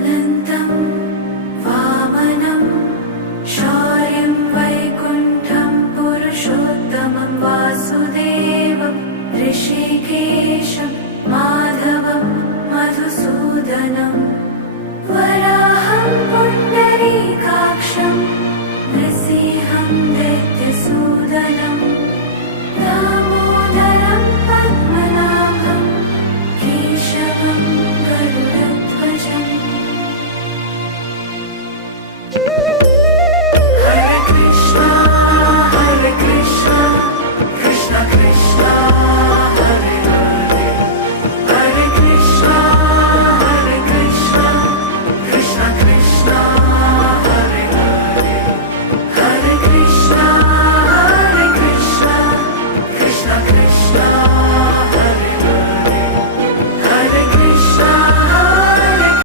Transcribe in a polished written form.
अनन्तं वामनं शौर्यं वैकुण्ठं पुरुषोत्तमं वासुदेवं ऋषिकेशं माधवं मधुसूदनं वराहं पुण्डरीकाक्षं नृसिंहं दैत्यसूदनं